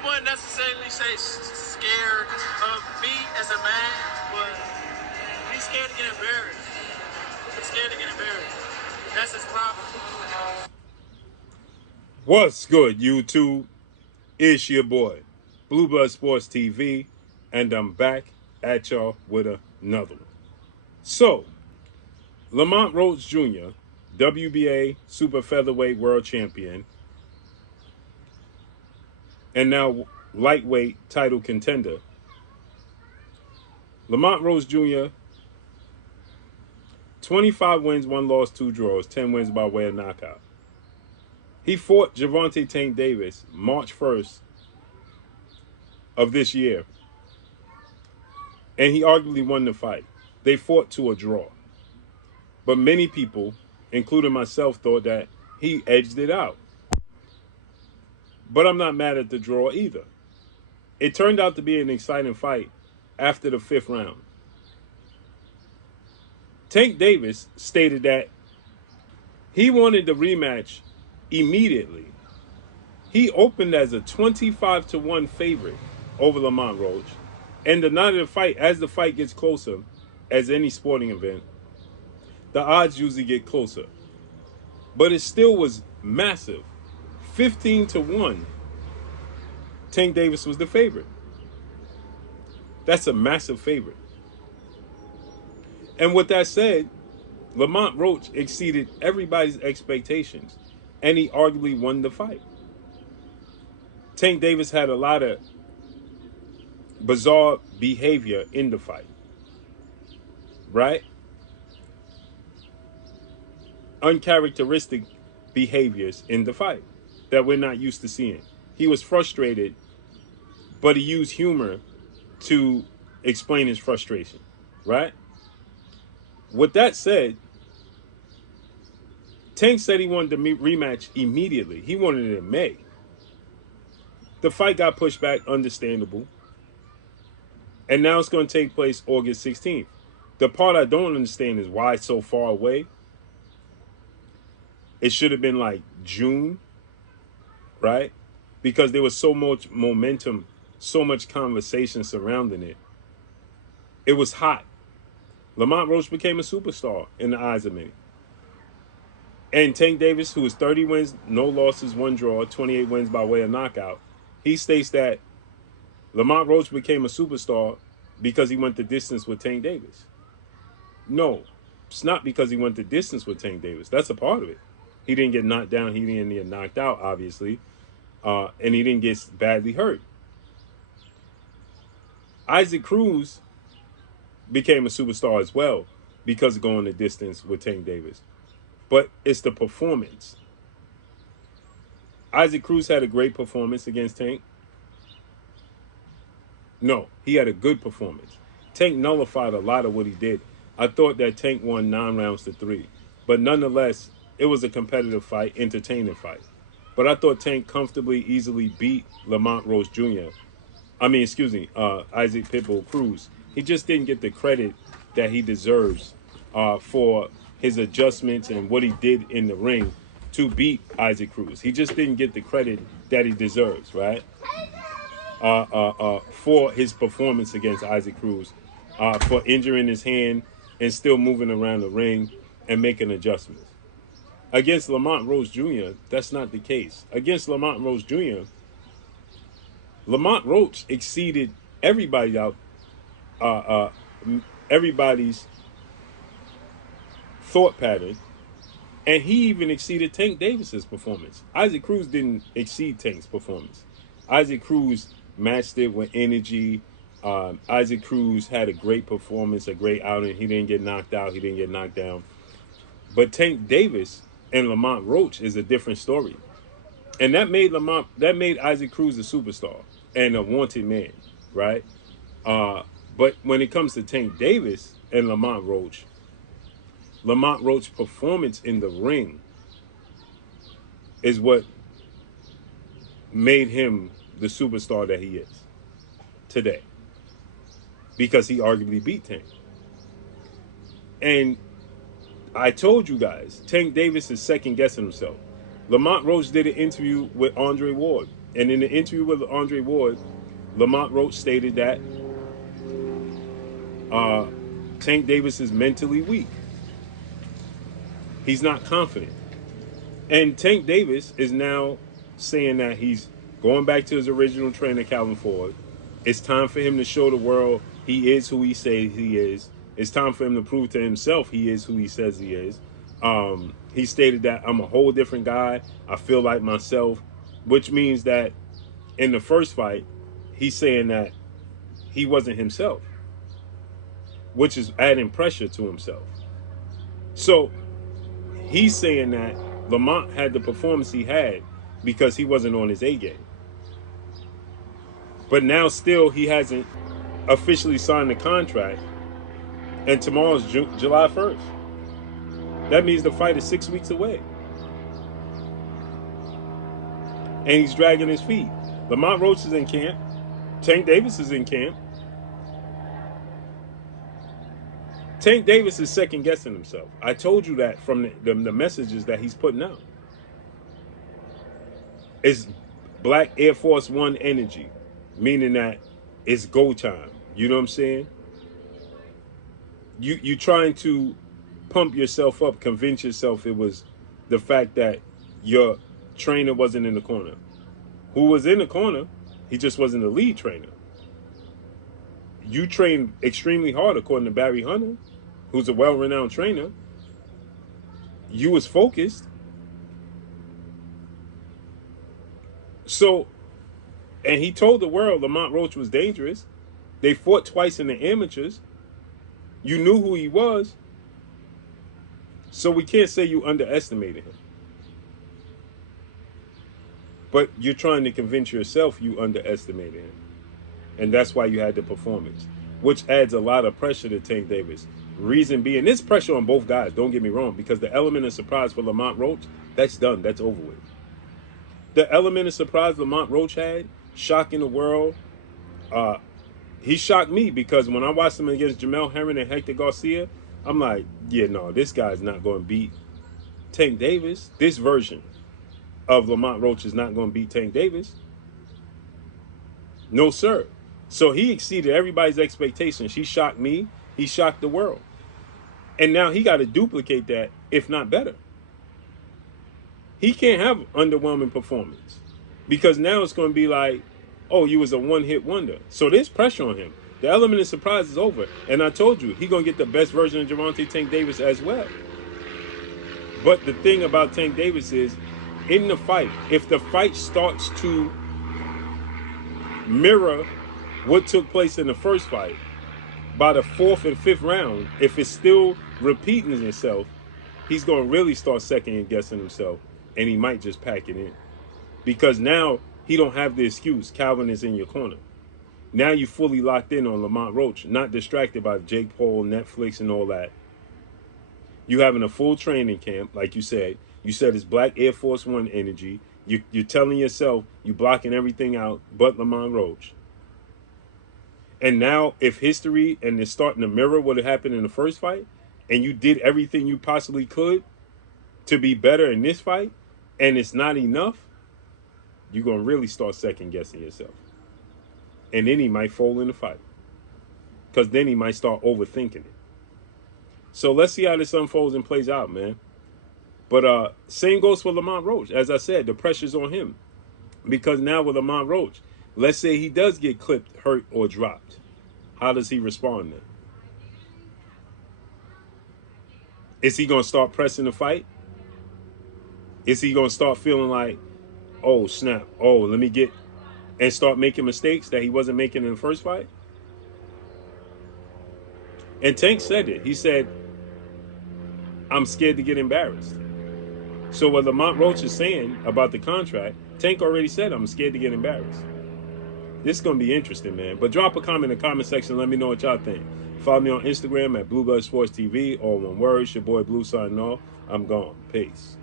I wouldn't necessarily say scared of me as a man, but he's scared to get embarrassed. He's scared to get embarrassed. That's his problem. What's good, YouTube? It's your boy, Blue Blood Sports TV, and I'm back at y'all with another one. So, Lamont Roach Jr., WBA Super Featherweight World Champion, and now lightweight title contender. Lamont Roach Jr., 25 wins, 1 loss, 2 draws, 10 wins by way of knockout. He fought Gervonta Tank Davis March 1st of this year, and he arguably won the fight. They fought to a draw. But many people, including myself, thought that he edged it out. But I'm not mad at the draw either. It turned out to be an exciting fight after the 5th round. Tank Davis stated that he wanted the rematch immediately. He opened as a 25-1 favorite over Lamont Roach. And the night of the fight, as the fight gets closer, as any sporting event, the odds usually get closer. But it still was massive. 15-1. Tank Davis was the favorite. That's a massive favorite. And with that said, Lamont Roach exceeded everybody's expectations, and he arguably won the fight. Tank Davis had a lot of bizarre behavior in the fight, right? Uncharacteristic behaviors in the fight that we're not used to seeing. He was frustrated, but he used humor to explain his frustration, right? With that said, Tank said he wanted the rematch immediately. He wanted it in May. The fight got pushed back, understandable. And now it's going to take place August 16th. The part I don't understand is why it's so far away. It should have been like June, right? Because there was so much momentum, so much conversation surrounding it. It was hot. Lamont Roach became a superstar in the eyes of many. And Tank Davis, who is 30 wins, no losses, 1 draw, 28 wins by way of knockout, he states that Lamont Roach became a superstar because he went the distance with Tank Davis. No, it's not because he went the distance with Tank Davis. That's a part of it. He didn't get knocked down. He didn't get knocked out, obviously. And he didn't get badly hurt. Isaac Cruz became a superstar as well because of going the distance with Tank Davis. But it's the performance. Isaac Cruz had a great performance against Tank. No, he had a good performance. Tank nullified a lot of what he did. I thought that Tank won 9 rounds to 3. But nonetheless, it was a competitive fight, entertaining fight. But I thought Tank comfortably, easily beat Lamont Roach Jr. Isaac Pitbull Cruz. He just didn't get the credit that he deserves for his adjustments and what he did in the ring to beat Isaac Cruz. He just didn't get the credit that he deserves, right? For his performance against Isaac Cruz, for injuring his hand and still moving around the ring and making adjustments. Against Lamont Roach Jr., that's not the case. Against Lamont Roach Jr., Lamont Roach exceeded everybody out, everybody's thought pattern, and he even exceeded Tank Davis's performance. Isaac Cruz didn't exceed Tank's performance. Isaac Cruz matched it with energy. Isaac Cruz had a great performance, a great outing. He didn't get knocked out. He didn't get knocked down. But Tank Davis and Lamont Roach is a different story. And that made Isaac Cruz a superstar and a wanted man, right? But when it comes to Tank Davis and Lamont Roach's performance in the ring is what made him the superstar that he is today, because he arguably beat Tank. And I told you guys, Tank Davis is second guessing himself. Lamont Roach did an interview with Andre Ward, And in the interview with Andre Ward, Lamont Roach stated that uh, Tank Davis is mentally weak. He's not confident. And Tank Davis is now saying that he's going back to his original trainer, Calvin Ford. It's time for him to show the world he is who he says he is. It's time for him to prove to himself he is who he says he is. He stated that I'm a whole different guy. I feel like myself, which means that in the first fight, he's saying that he wasn't himself, which is adding pressure to himself. So he's saying that Lamont had the performance he had because he wasn't on his A game. But now still he hasn't officially signed the contract, and tomorrow's July 1st. That means the fight is 6 weeks away. And he's dragging his feet. Lamont Roach is in camp. Tank Davis is in camp. Tank Davis is second guessing himself. I told you that from the messages that he's putting out. It's Black Air Force One energy, meaning that it's go time. You know what I'm saying? You trying to pump yourself up, convince yourself it was the fact that your trainer wasn't in the corner. Who was in the corner? He just wasn't the lead trainer. You trained extremely hard, according to Barry Hunter, who's a well-renowned trainer. You was focused. So, and he told the world Lamont Roach was dangerous. They fought twice in the amateurs. You knew who he was. So we can't say you underestimated him. But you're trying to convince yourself you underestimated him. And that's why you had the performance, which adds a lot of pressure to Tank Davis. Reason being, there's pressure on both guys, don't get me wrong, because the element of surprise for Lamont Roach, that's done, that's over with. The element of surprise Lamont Roach had, shocking the world, he shocked me because when I watched him against Jamel Herring and Hector Garcia, I'm like, yeah, no, this guy's not going to beat Tank Davis. This version of Lamont Roach is not going to beat Tank Davis. No, sir. So he exceeded everybody's expectations. He shocked me. He shocked the world. And now he got to duplicate that, if not better. He can't have underwhelming performance because now it's going to be like, oh, you was a one-hit wonder. So there's pressure on him. The element of surprise is over. And I told you, he's going to get the best version of Gervonta Tank Davis as well. But the thing about Tank Davis is, in the fight, if the fight starts to mirror what took place in the first fight, by the fourth and fifth round, if it's still repeating itself, he's going to really start second guessing himself, and he might just pack it in. Because now he don't have the excuse. Calvin is in your corner. Now you fully locked in on Lamont Roach, not distracted by Jake Paul, Netflix, and all that. You having a full training camp, like you said. You said it's Black Air Force One energy. You're telling yourself you're blocking everything out but Lamont Roach. And now if history and it's starting to mirror what had happened in the first fight, and you did everything you possibly could to be better in this fight, and it's not enough, you're going to really start second guessing yourself. And then he might fold in the fight. Because then he might start overthinking it. So let's see how this unfolds and plays out, man. But same goes for Lamont Roach. As I said, the pressure's on him. Because now with Lamont Roach, let's say he does get clipped, hurt, or dropped. How does he respond then? Is he going to start pressing the fight? Is he going to start feeling like, oh, snap, oh, let me get, and start making mistakes that he wasn't making in the first fight? And Tank said it. He said, I'm scared to get embarrassed. So what Lamont Roach is saying about the contract, Tank already said, I'm scared to get embarrassed. This is going to be interesting, man. But drop a comment in the comment section. Let me know what y'all think. Follow me on Instagram at Blue Blood Sports TV. All one word. It's your boy Blue signing off. I'm gone. Peace.